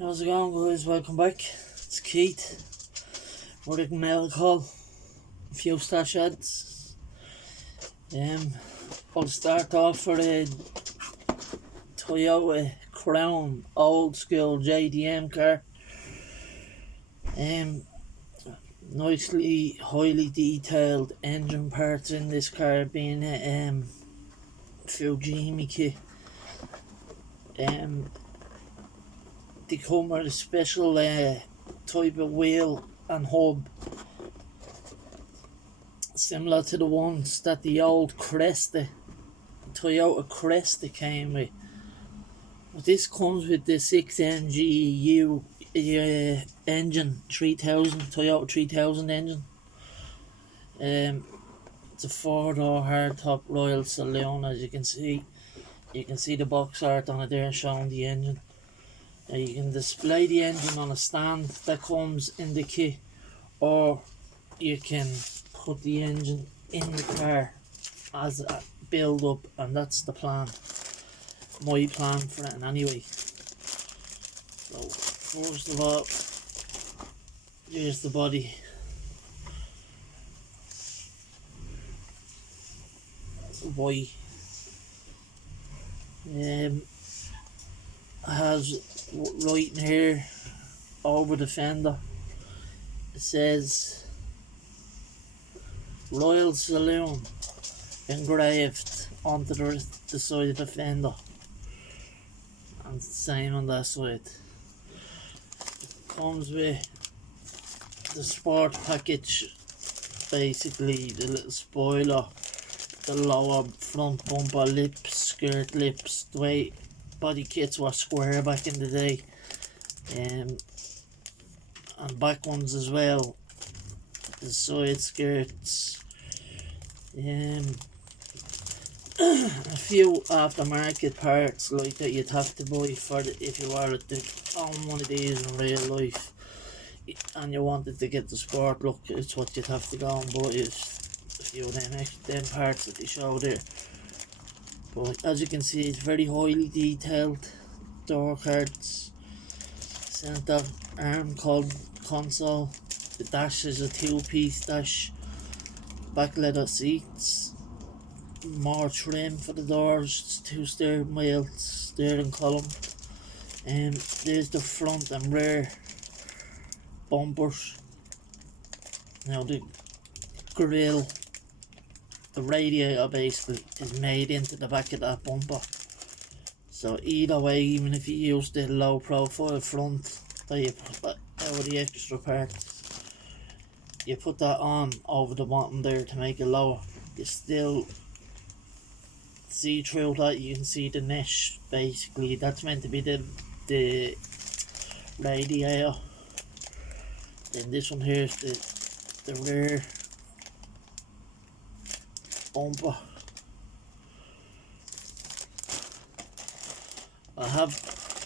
How's it going, guys? Welcome back. It's Keith. We're in alcohol, a few stash ads. I'll start off for a Toyota Crown old school JDM car. Nicely, highly detailed engine parts in this car, being a Fujimi kit. They come with a special type of wheel and hub, similar to the ones that the old Toyota Cresta came with. But this comes with the 6MGU engine, 3000, Toyota 3000 engine. It's a 4-door hardtop Royal Saloon, as you can see. You can see the box art on it there showing the engine. You can display the engine on a stand that comes in the kit, or you can put the engine in the car as a build up, and that's the plan. My plan for it anyway. So first of all, here's the body. White. It has writing here over the fender. It says Royal Saloon engraved onto the side of the fender, and the same on that side. It comes with the sport package, basically the little spoiler, the lower front bumper lips, skirt lips, the way body kits were square back in the day, and back ones as well, the side skirts, a few aftermarket parts like that you'd have to buy for if you were to own one of these in real life and you wanted to get the sport look. It's what you'd have to go and buy, is a few of them parts that they show there. But as you can see, it's very highly detailed. Door cards, center arm console. The dash is a 2-piece dash. Back leather seats. More trim for the doors. 2 steering wheels, steering column. And there's the front and rear bumpers. Now the grille, the radiator basically is made into the back of that bumper. So either way, even if you use the low profile front that you put out the extra parts, you put that on over the bottom there to make it lower, you still see through that. You can see the mesh, basically that's meant to be the radiator. Then this one here is the rear bumper. I have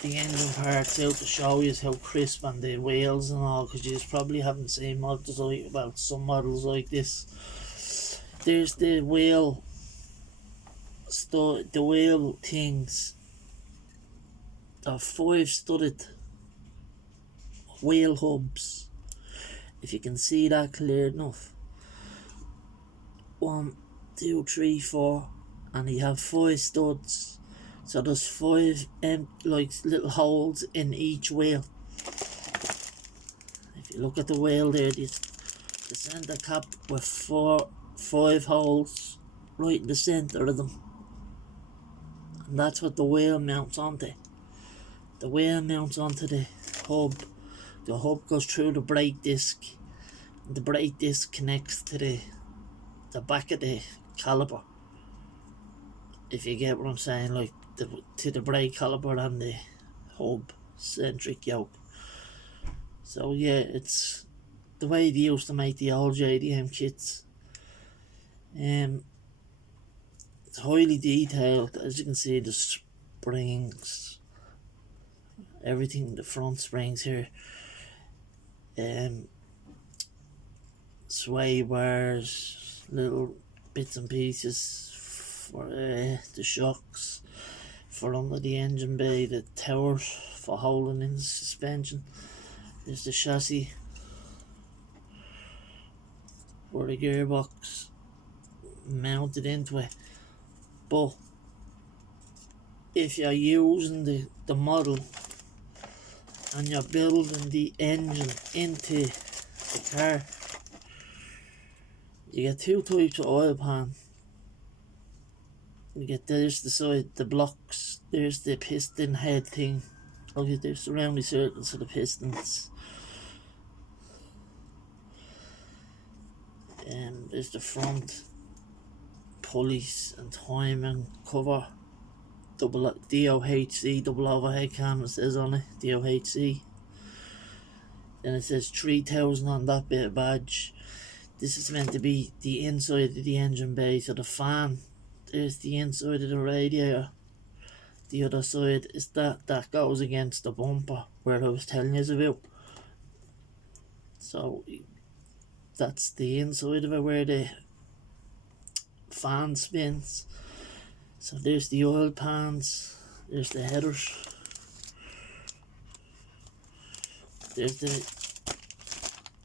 the engine parts out to show you how crisp and the wheels and all, because you probably haven't seen models like, well, some models like this. There's the wheel the wheel things. They're 5 studded wheel hubs, if you can see that clear enough. 1, 2, 3, 4, and you have 5 studs. So there's 5 like little holes in each wheel. If you look at the wheel there, the center cap with 5 holes right in the center of them, and that's what the wheel mounts onto. The wheel mounts onto the hub. The hub goes through the brake disc, and the brake disc connects to the back of the caliper, if you get what I'm saying, like to the brake caliper and the hub centric yoke. So yeah, it's the way they used to make the old JDM kits. It's highly detailed, as you can see. The springs, everything, the front springs here, sway bars, little bits and pieces for the shocks, for under the engine bay, the towers for holding in the suspension. There's the chassis for the gearbox mounted into it. But if you're using the model and you're building the engine into the car, you get two types of oil pan. You get, there's the side, the blocks, there's the piston head thing. Okay, there's the roundy circles of the pistons. There's the front pulleys and timing cover. Double DOHC, double overhead cam, it says on it, DOHC. Then it says 3000 on that bit of badge. This is meant to be the inside of the engine bay, so the fan, there's the inside of the radiator. The other side is that goes against the bumper where I was telling you about. So that's the inside of it where the fan spins. So there's the oil pans, there's the headers, there's the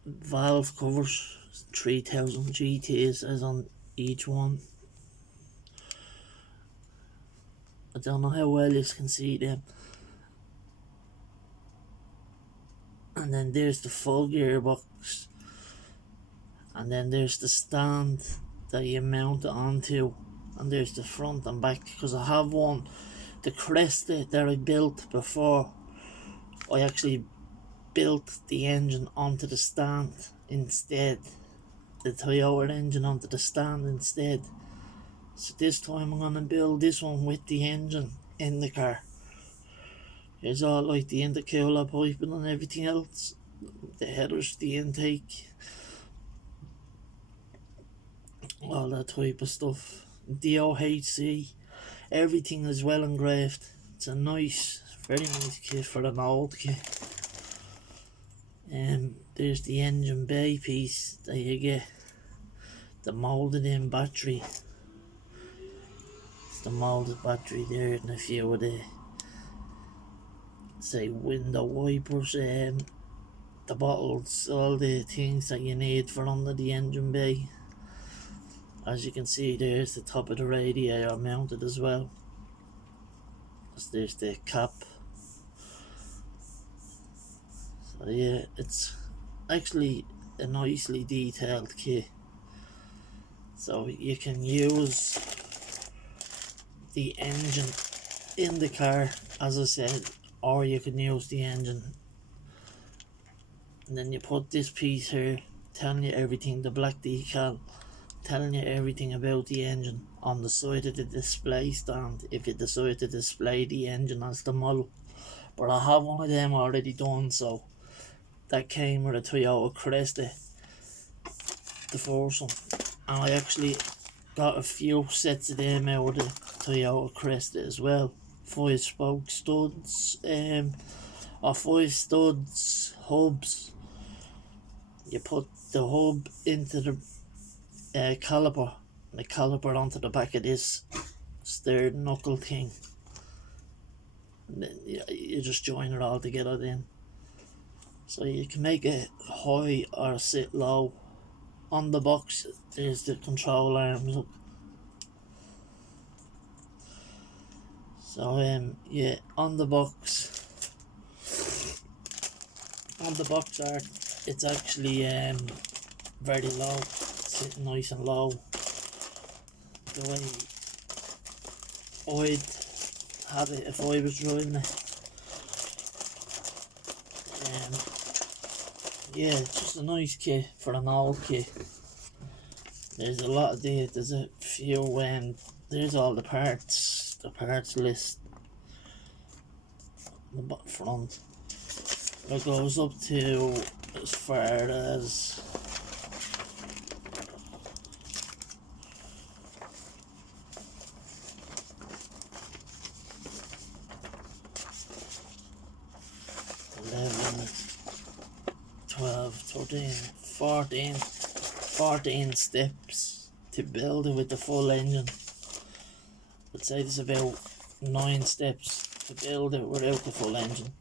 valve covers, 3000 GTs as on each one. I don't know how well you can see them. And then there's the full gearbox, and then there's the stand that you mount it onto, and there's the front and back, because I have one, the Cresta that I built before. I actually built the engine onto the stand instead, the Toyota engine onto the stand instead. So this time I'm gonna build this one with the engine in the car. It's all like the intercooler piping and everything else, the headers, the intake, all that type of stuff. DOHC, everything is well engraved. It's a nice, very nice kit for an old kit. There's the engine bay piece that you get, the moulded in battery. It's the moulded battery there, and a few of the, say, window wipers, the bottles, all the things that you need for under the engine bay. As you can see, there's the top of the radiator mounted as well. There's the cap. So yeah, it's actually a nicely detailed kit. So you can use the engine in the car, as I said, or you can use the engine. And then you put this piece here, telling you everything, the black decal, telling you everything about the engine on the side of the display stand if you decide to display the engine as the model. But I have one of them already done, so that came with a Toyota Cresta, the first one, and I actually got a few sets of them out of the Toyota Cresta as well. 5 spoke studs, or 5 studs hubs. You put the hub into the caliper, and the caliper onto the back of this steering knuckle thing, and then you just join it all together then. So you can make it high or sit low. On the box there's the control arms. So yeah, on the box art, it's actually very low, sitting nice and low. The way I'd have it if I was driving it. Yeah, it's just a nice kit for an old kit. There's a lot of there, there's a few, there's all the parts list on the front. It goes up to as far as $11, 12, 13, 14 steps to build it with the full engine. I'd say there's about 9 steps to build it without the full engine.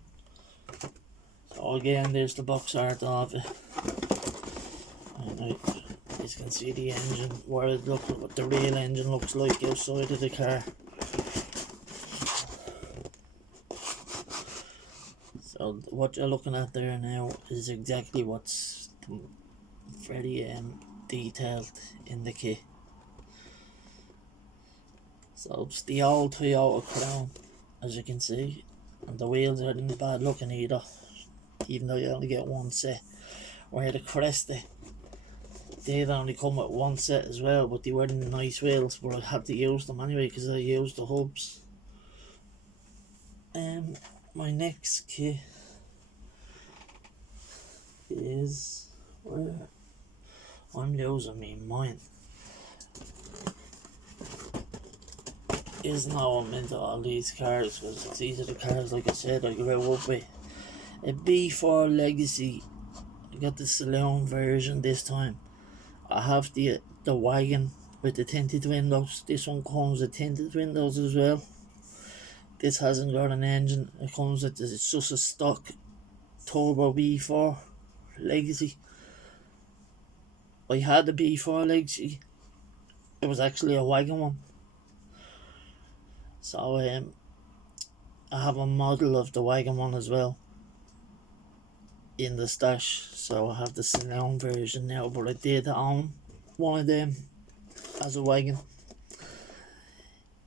So again, there's the box art of it. And you can see the engine, what the real engine looks like outside of the car. So what you're looking at there now is exactly what's very detailed in the kit. So it's the old Toyota Crown, as you can see, and the wheels aren't bad looking either, even though you only get one set. Where the Cresta, they'd only come with one set as well, but they weren't nice wheels, but I had to use them anyway because I used the hubs. My next kit is where I'm losing my mind. Is now I'm into all these cars because these are the cars, like I said, I grew up with. A B4 Legacy. I got the saloon version this time. I have the wagon with the tinted windows. This one comes with tinted windows as well. This hasn't got an engine. It comes with it's just a stock turbo B4 Legacy. I had the B4 Legacy. It was actually a wagon one. So I have a model of the wagon one as well in the stash. So I have the saloon version now, but I did own one of them as a wagon.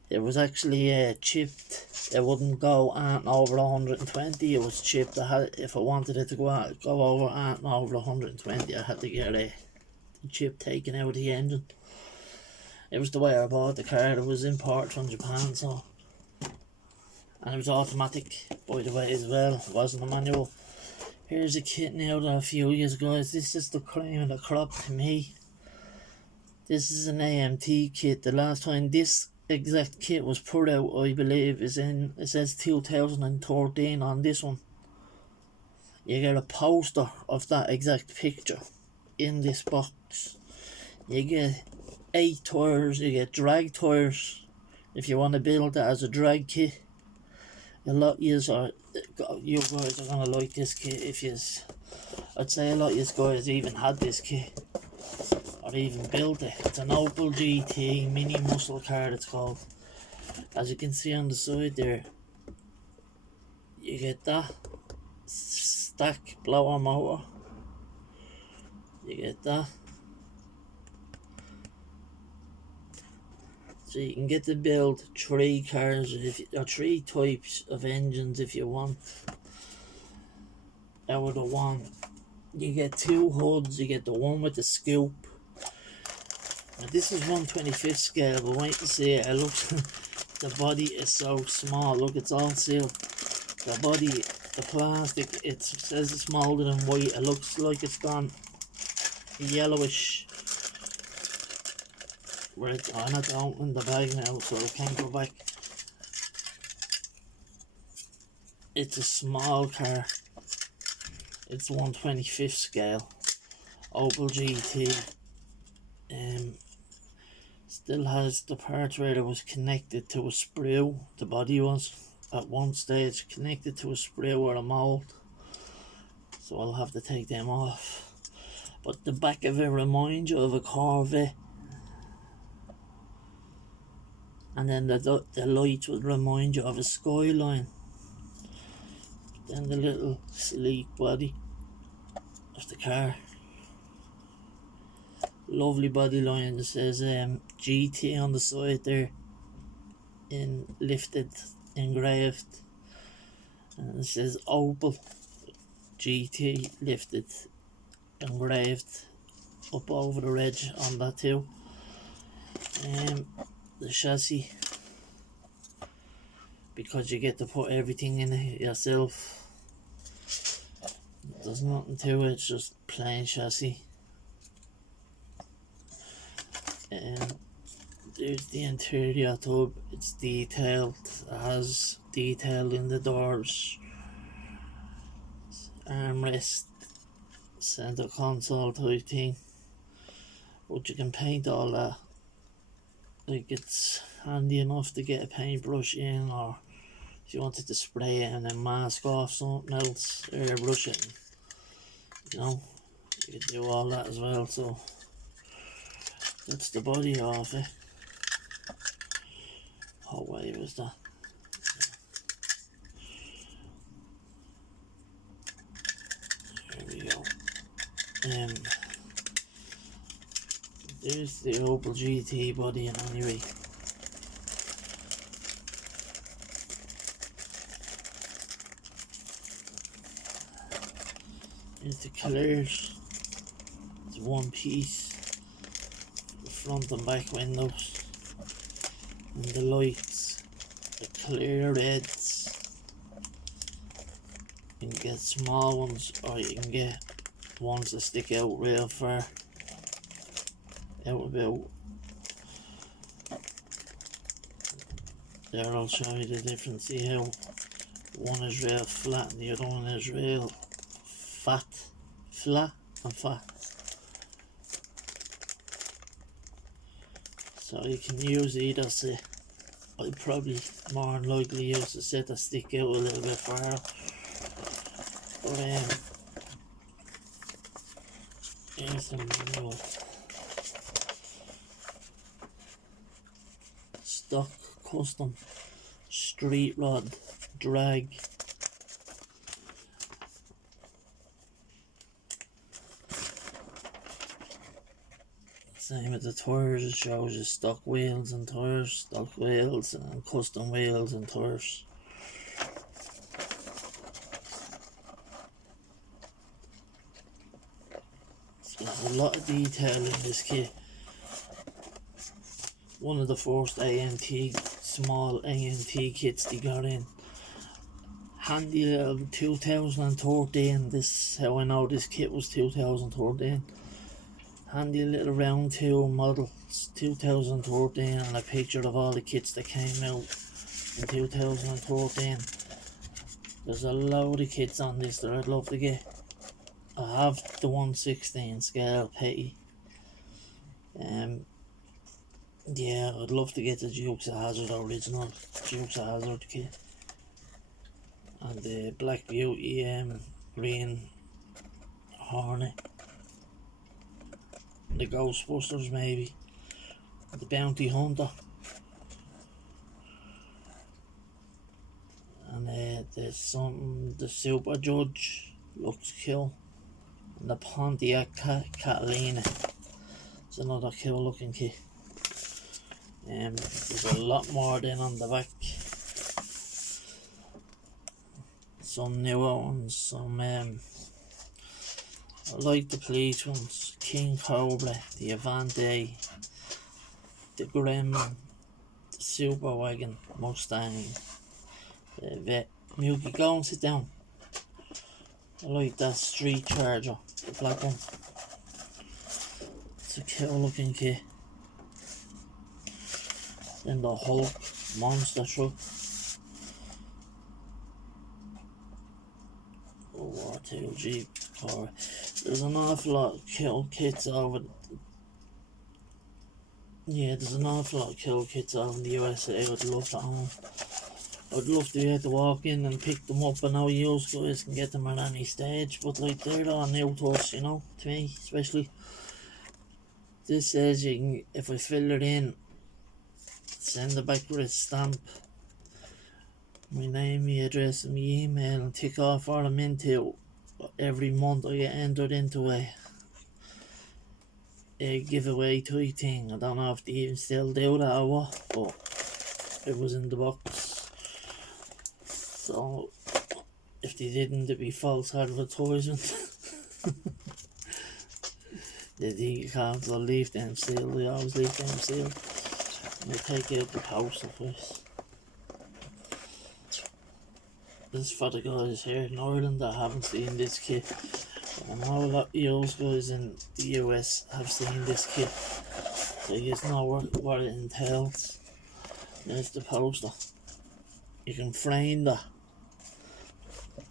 It was actually chipped. It wouldn't go over 120. It was chipped. If I wanted it to go over over 120, I had to get the chip taken out of the engine. It was the way I bought the car. It was imported from Japan, so, and it was automatic, by the way, as well. It wasn't a manual. Here's a kit now that a few years ago. This is the cream of the crop to me. This is an Amt kit. The last time this exact kit was put out, I believe, it says 2013 on this one. You get a poster of that exact picture in this box. You get 8 tires, you get drag tires if you want to build it as a drag kit. A lot of you guys are going to like this kit. I'd say a lot of you guys even had this kit or even built it. It's an Opel GT mini muscle car, it's called. As you can see on the side there, you get that stack blower motor. You get that. So you can get to build 3 cars or 3 types of engines if you want. Out of the one, you get 2 hoods. You get the one with the scoop. Now this is 1/25 scale, but wait to see it. The body is so small. Look, it's all sealed. The body, the plastic, it says it's molded in white. It looks like it's gone yellowish. Right, I'm not opening the bag now, so I can't go back. It's a small car. It's 1/25 scale. Opel GT. Still has the part where it was connected to a sprue. The body was at one stage connected to a sprue or a mold. So I'll have to take them off. But the back of it reminds you of a Corvette. And then the lights would remind you of a Skyline. Then the little sleek body of the car. Lovely body line. It says GT on the side there, engraved. And it says Opel GT lifted, engraved up over the edge on that too. The chassis, because you get to put everything in it yourself. There's nothing to it, it's just plain chassis. There's the interior tub. It's detailed. It has detail in the doors, armrest, center console type thing, but you can paint all that like it's handy enough to get a paintbrush in, or if you wanted to spray it and then mask off something else, airbrush it, you know, you could do all that as well. So that's the body of it. What way was that? There we go. There's the Opel GT body in anyway. Here's the colours. It's one piece. The front and back windows. And the lights. The clear reds. You can get small ones, or you can get ones that stick out real far. Out about there. I'll show you the difference. See how one is real flat and the other one is real fat. Flat and fat. So you can use either set. I'd probably more than likely use the set that stick out a little bit further. But here's the manual. Stock custom street rod drag. Same with the tires, it shows you stock wheels and tires, stock wheels and custom wheels and tires. So there's a lot of detail in this kit. One of the first AMT, small AMT kits they got in. Handy little 2013, this how I know this kit was 2013. Handy little round two model, 2013, and a picture of all the kits that came out in 2013. There's a load of kits on this that I'd love to get. I have the 1/16 scale petty. Yeah, I'd love to get the Dukes of Hazzard original Dukes of Hazzard kit. And the Black Beauty green Hornet. The Ghostbusters maybe. The Bounty Hunter. And there's some, the Super Judge looks cool. And the Pontiac Catalina. It's another cool looking kit. There's a lot more then on the back. Some newer ones, some I like the police ones. King Cobra, the Avante, the Gremlin, the Super Wagon, Mustang, the Vet. Milky, go and sit down. I like that Street Charger, the black one. It's a cool looking kit. Then the Hulk monster truck. War 2 Jeep car. There's an awful lot of kill kits over. Yeah, there's an awful lot of kill kits over in the USA. I'd love to own. I'd love to be able to walk in and pick them up. I know you guys can get them at any stage, but like they're all new to us, you know, to me especially. This says you can, if I fill it in, send it back with a stamp, my name, my address and my email, and tick off what I'm into. Every month I get entered into a giveaway type thing. I don't know if they even still do that or what, but it was in the box. So if they didn't, it'd be false advertisement. The decals, I'll leave them sealed. They always leave them sealed. And they take out the poster first. This is for the guys here in Ireland that haven't seen this kit. I know a lot of you guys in the US have seen this kit, so you just know what it entails. There's the poster. You can frame that.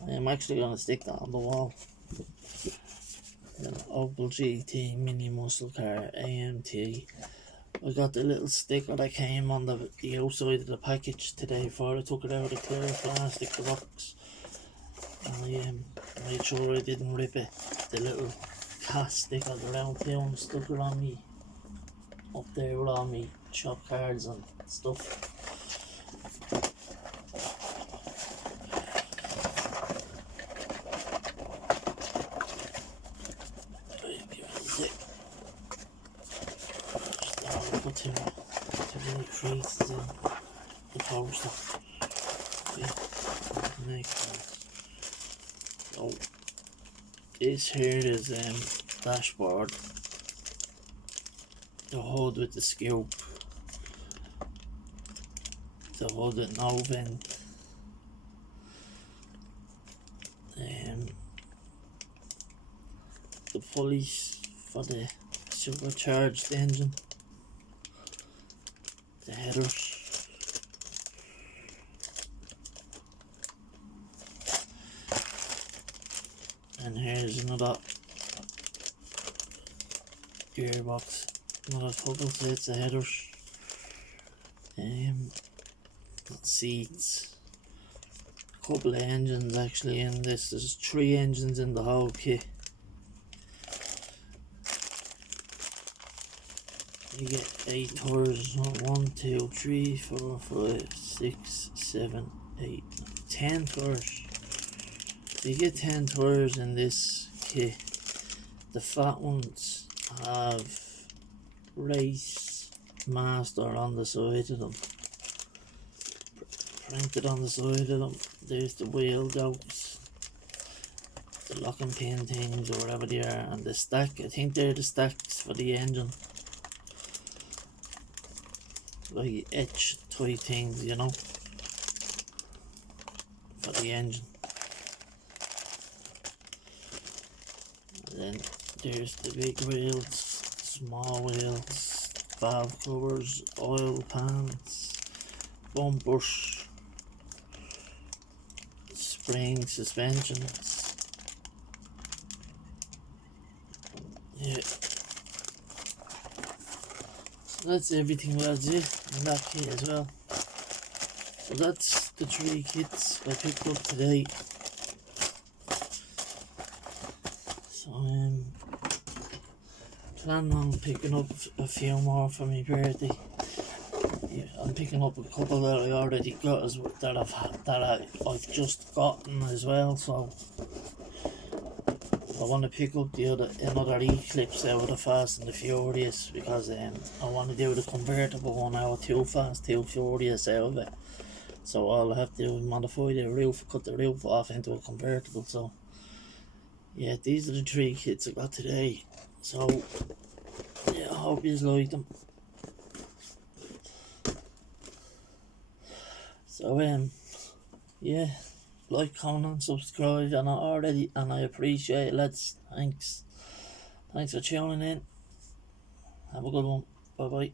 I'm actually going to stick that on the wall. An Opel GT mini muscle car, AMT, I got the little sticker that came on the outside of the package today before I took it out of the clear plastic box. And I made sure I didn't rip it. The little cast sticker, the round town, stuck it on me up there with all me shop cards and stuff. Put too many creases in the poster. So this here is dashboard, the hood with the scoop, the hood with no vent, the pulleys for the supercharged engine, the headers, and here's another gearbox, another couple sets of headers, seats, a couple of engines actually in this. There's 3 engines in the whole kit. You get 8 tours, 1, 2, 3, 4, 5, 6, 7, 8, 10 tours. You get 10 tours in this kit. The fat ones have Race Master on the side of them, printed on the side of them. There's the wheel goats, the lock and pin things or whatever they are, and the stack. I think they're the stacks for the engine, like etch type things, you know, for the engine. And then there's the big wheels, small wheels, valve covers, oil pans, bumpers, spring suspensions. Yeah. So that's everything, lads, in that kit as well. So that's the 3 kits I picked up today. So planning on picking up a few more for my birthday. Yeah, I'm picking up a couple that I already got I've just gotten as well. So I want to pick up another Eclipse out of the Fast and the Furious, because I want to do the convertible one out, Too Fast, Too Furious out of it. So all I have to do is modify the roof, cut the roof off into a convertible. So yeah, these are the 3 kits I got today. So yeah, I hope you like them. So yeah, like, comment and subscribe, and I appreciate it, lads. Thanks for tuning in. Have a good one. Bye bye.